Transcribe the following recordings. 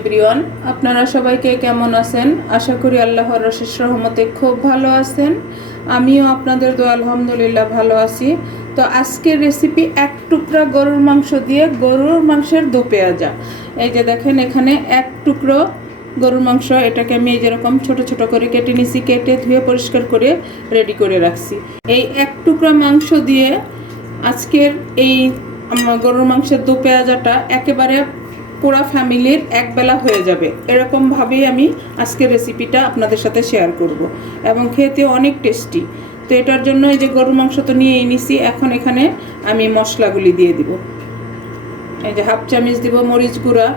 Everyone, আপনারা সবাইকে কেমন আছেন? আশা করি আল্লাহর অশেষ রহমতে খুব ভালো আছেন। আমিও আপনাদের দোয়া আলহামদুলিল্লাহ ভালো আছি। তো আজকের রেসিপি এক টুকরা গরুর মাংস দিয়ে গরুর মাংসের দো পেঁয়াজা। এই যে দেখেন এখানে এক টুকরো গরুর মাংস, এটাকে আমি এই যেরকম ছোট ছোট করে কেটে নিছি, কেটে ধুয়ে পরিষ্কার করে রেডি করে রাখছি। এই এক টুকরা মাংস দিয়ে আজকের এই গরুর মাংসের দো পেঁয়াজাটা একেবারে পুরা ফ্যামিলির একবেলা হয়ে যাবে, এরকমভাবেই আমি আজকের রেসিপিটা আপনাদের সাথে শেয়ার করব এবং খেতে অনেক টেস্টি। তো এটার জন্য এই যে গরুর মাংস তো নিয়েই নিছি, এখন এখানে আমি মশলাগুলি দিয়ে দিব। এই যে হাফ চামচ দিব মরিচ গুঁড়া,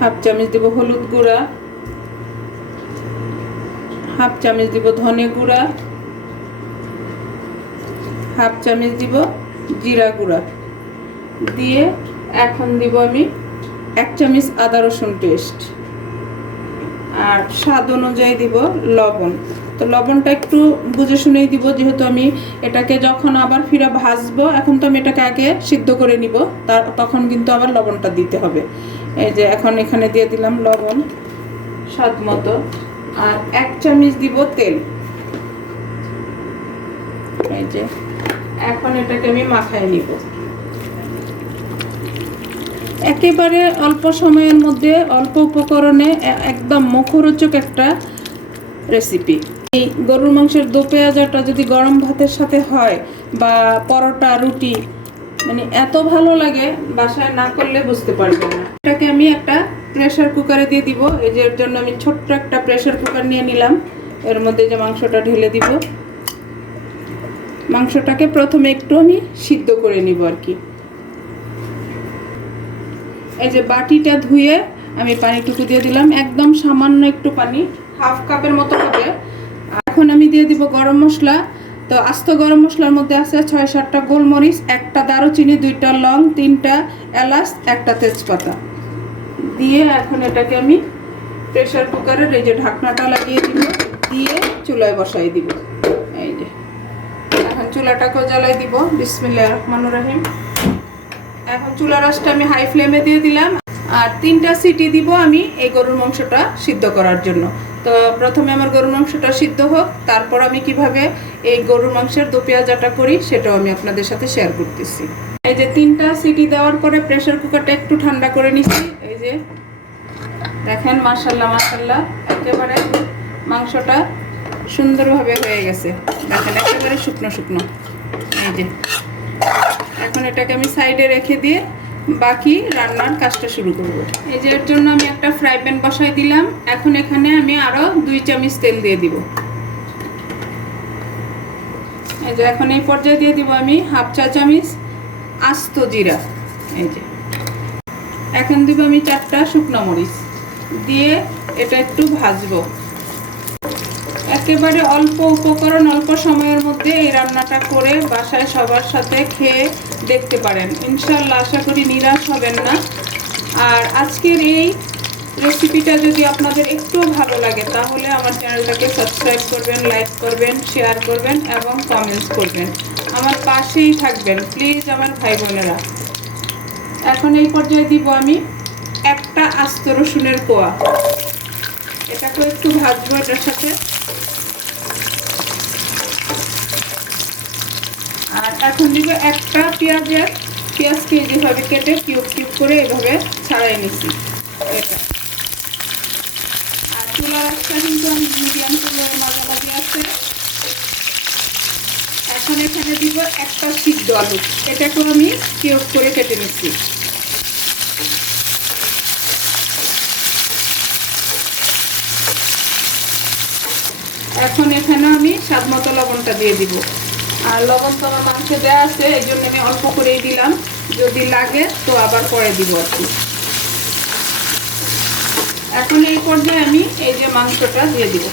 হাফ চামচ দিব হলুদ গুঁড়া, হাফ চামচ দিব ধনে গুঁড়া, হাফ চামচ দিব জিরা গুঁড়া দিয়ে এখন দিব আমি এক চামচ আদা রসুন পেস্ট, আর স্বাদ অনুযায়ী দিব লবণ। তো লবণটা একটু বুঝে শুনেই দিব, যেহেতু আমি এটাকে যখন আবার ফিরে ভাজবো, এখন তো আমি এটাকে আগে সিদ্ধ করে নিব, তখন কিন্তু আবার লবণটা দিতে হবে। এই যে এখন এখানে দিয়ে দিলাম লবণ স্বাদ মতো, আর এক চামচ দিব তেল। এই যে এখন এটাকে আমি মাখায় নিব। একেবারে অল্প সময়ের মধ্যে অল্প উপকরণে একদম মুখরোচক একটা রেসিপি। এই গরুর মাংসের দো পেঁয়াজাটা যদি গরম ভাতের সাথে হয় বা পরোটা রুটি, মানে এত ভালো লাগে, বাসায় না করলে বুঝতে পারবেন না। এটাকে আমি একটা প্রেসার কুকারে দিয়ে দিব। এই যে এর জন্য আমি ছোট্ট একটা প্রেসার কুকার নিয়ে নিলাম, এর মধ্যে যে মাংসটা ঢেলে দিব। মাংসটাকে প্রথমে একটু আমি সিদ্ধ করে নিব আর কি। এই যে বাটিটা ধুয়ে আমি পানিটুকু দিয়ে দিলাম, একদম সামান্য একটু পানি, হাফ কাপের মতো হবে। এখন আমি দিয়ে দিব গরম মশলা। তো আস্ত গরম মশলার মধ্যে আছে 6-7টা গোলমরিচ, একটা দারুচিনি, 2টা লং, 3টা এলাচ, একটা তেজপাতা দিয়ে এখন এটাকে আমি প্রেসার কুকারের এই যে ঢাকনাটা লাগিয়ে দিব, দিয়ে চুলায় বসাই দিব। এই যে এখন চুলাটাকেও জ্বালাই দিব। বিসমিল্লাহির রহমানির রহিম। এখন চুলার আঁচটা আমি হাই ফ্লেমে দিয়ে দিলাম, আর 3টা সিটি দিব আমি এই গরুর মাংসটা সিদ্ধ করার জন্য। তো প্রথমে আমার গরুর মাংসটা সিদ্ধ হোক, তারপর আমি কিভাবে এই গরুর মাংসের দো পেঁয়াজাটা করি সেটাও আমি আপনাদের সাথে শেয়ার করতেছি। এই যে 3টা সিটি দেওয়ার পরে প্রেসার কুকারটা একটু ঠান্ডা করে নিচ্ছি। এই যে দেখেন মাশাআল্লাহ মাশাআল্লাহ, একেবারে মাংসটা সুন্দরভাবে হয়ে গেছে। দেখেন একেবারে শুকনো শুকনো। এই যে এখন এটাকে আমি সাইডে রেখে দিয়ে বাকি রান্নার কাজটা শুরু করব। এই যে এর জন্য আমি একটা ফ্রাই প্যান বসাই দিলাম। এখন এখানে আমি আরো 2 চামচ তেল দিয়ে দিব। এই যে এখন এই পর্যায়ে দিয়ে দিব আমি হাফ চা চামচ আস্ত জিরা। এই যে এখন দিব আমি 4টা শুকনো মরিচ দিয়ে এটা একটু ভাজবো। একেবারে অল্প উপকরণ, অল্প সময়ের মধ্যে এই রান্নাটা করে বাসায় সবার সাথে খেয়ে দেখতে পারেন, ইনশাআল্লাহ আশা করি নিরাশ হবেন না। আর আজকের এই রেসিপিটা যদি আপনাদের একটু ভালো লাগে তাহলে আমার চ্যানেলটাকে সাবস্ক্রাইব করবেন, লাইক করবেন, শেয়ার করবেন এবং কমেন্টস করবেন, আমার পাশেই থাকবেন প্লিজ আমার ভাই বোনেরা। এখন এই পর্যায়ে দিব আমি একটা আস্ত রসুনের কোয়া, এটাকে একটু ভাজবো এটার সাথে। আর এখন দিব একটা পেঁয়াজকে যেভাবে কেটে কিউব কিউব করে এভাবে ছাড়াই নিচ্ছি এটা। আর চুলার আঁচটা কিন্তু আমি মিডিয়াম চুলার মাঝামাঝি আছে। এখন এখানে দিব একটা সিদ্ধ আলু, এটাকেও আমি কিউব করে কেটে নিচ্ছি। এখন এখানে আমি স্বাদ মতো লবণটা দিয়ে দিব। আর লবণ তো আমার মাংসে দেওয়া আছে, এই জন্য আমি অল্প করেই দিলাম, যদি লাগে তো আবার পরে দিব আর কি। এখন এই পর্যায়ে আমি এই যে মাংসটা দিয়ে দিব।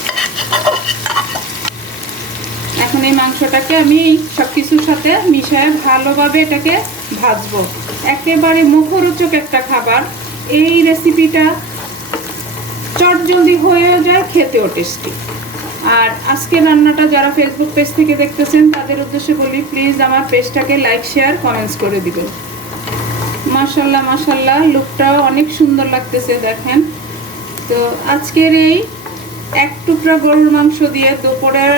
এখন এই মাংসটাকে আমি সব কিছুর সাথে মিশিয়ে ভালোভাবে এটাকে ভাজবো। একেবারে মুখরোচক একটা খাবার। এই রেসিপিটা চটজলদি হয়ে যায়, খেতেও টেস্টি। আর আজকে রান্নাটা যারা ফেসবুক পেজ থেকে দেখতেছেন তাদের উদ্দেশ্যে বলি, প্লিজ আমার পেজটাকে লাইক শেয়ার কমেন্টস করে দিবেন। মাশাল্লাহ মাশাল্লাহ, লুকটাও অনেক সুন্দর লাগতেছে দেখেন। তো আজকের এই এক টুকরা গরুর মাংস দিয়ে দুপুরের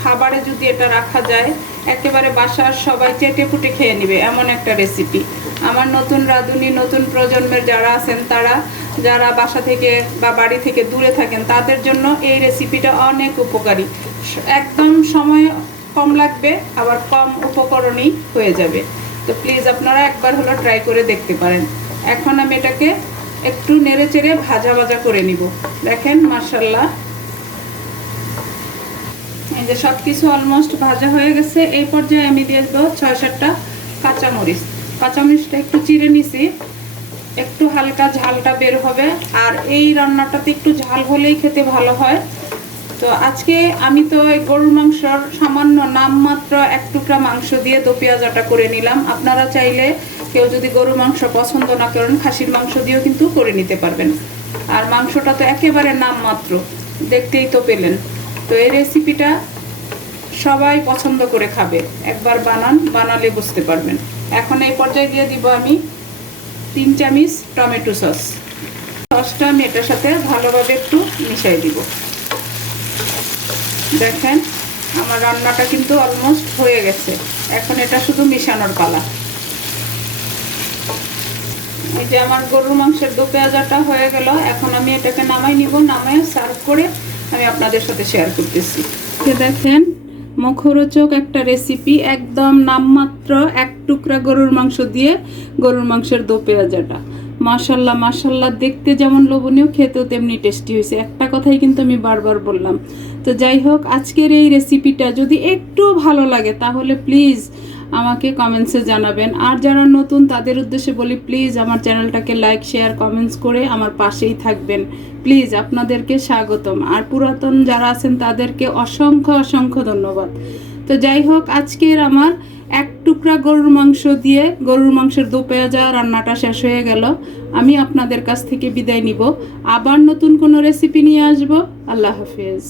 খাবারে যদি এটা রাখা যায়, একেবারে বাসার সবাই চেটে পুটে খেয়ে নেবে এমন একটা রেসিপি। আমার নতুন রাঁধুনি, নতুন প্রজন্মের যারা আছেন, তারা যারা বাসা থেকে বা বাড়ি থেকে দূরে থাকেন, তাদের জন্য এই রেসিপিটা অনেক উপকারী। একদম সময় কম লাগবে, আবার কম উপকরণেই হয়ে যাবে। তো প্লিজ আপনারা একবার হলো ট্রাই করে দেখতে পারেন। এখন আমি এটাকে একটু নেড়ে চেড়ে ভাজা ভাজা করে নিব। দেখেন মাশাল্লাহ, এই যে সব কিছু অলমোস্ট ভাজা হয়ে গেছে। এই পর্যায়ে আমি দিয়ে দেবো 6-7টা কাঁচামরিচ। কাঁচামরিচটা একটু চিড়ে নিছি, একটু হালকা ঝালটা বের হবে। আর এই রান্নাটাতে একটু ঝাল হলেই খেতে ভালো হয়। তো আজকে আমি তো এই গরুর মাংসর সামান্য নামমাত্র এক টুকরা মাংস দিয়ে দো পেঁয়াজাটা করে নিলাম। আপনারা চাইলে কেউ যদি গরুর মাংস পছন্দ না করেন, খাসির মাংস দিয়েও কিন্তু করে নিতে পারবেন। আর মাংসটা তো একেবারে নামমাত্র, দেখতেই তো পেলেন। তো এই রেসিপিটা সবাই পছন্দ করে খাবে, একবার বানালে বুঝতে পারবেন। এখন এই পর্যায়ে দিয়ে দিব আমি 3 চামচ টমেটো সস। সসটা আমি এটার সাথে ভালোভাবে একটু মিশিয়ে দিব। দেখেন আমার রান্নাটা কিন্তু অলমোস্ট হয়ে গেছে। এখন এটা শুধু মিশানোর পালা। এই যে আমার গরুর মাংসের দো পেঁয়াজাটা হয়ে গেল। এখন আমি এটাকে নামাই নিব, নামাই সার্ভ করে আমি আপনাদের সাথে শেয়ার করতেছি। দেখেন মুখরোচক একটা রেসিপি, একদম নামমাত্র এক টুকরা গরুর মাংস দিয়ে গরুর মাংসের দো পেঁয়াজাটা। মাশাল্লাহ মাশাল্লাহ, দেখতে যেমন লোভনীয়, খেতেও তেমনি টেস্টি হয়েছে। একটা কথাই কিন্তু আমি বারবার বললাম। তো যাই হোক, আজকের এই রেসিপিটা যদি একটু ভালো লাগে তাহলে প্লিজ আমাকে কমেন্টসে জানাবেন। আর যারা নতুন তাদের উদ্দেশ্যে বলি, প্লিজ আমার চ্যানেলটাকে লাইক শেয়ার কমেন্টস করে আমার পাশেই থাকবেন। প্লিজ, আপনাদেরকে স্বাগতম। আর পুরাতন যারা আছেন তাদেরকে অসংখ্য অসংখ্য ধন্যবাদ। তো যাই হোক, আজকের আমার এক টুকরা গরুর মাংস দিয়ে গরুর মাংসের দো পেঁয়াজা রান্নাটা শেষ হয়ে গেল। আমি আপনাদের কাছ থেকে বিদায় নিব। আবার নতুন কোনো রেসিপি নিয়ে আসবো। আল্লাহ হাফেজ।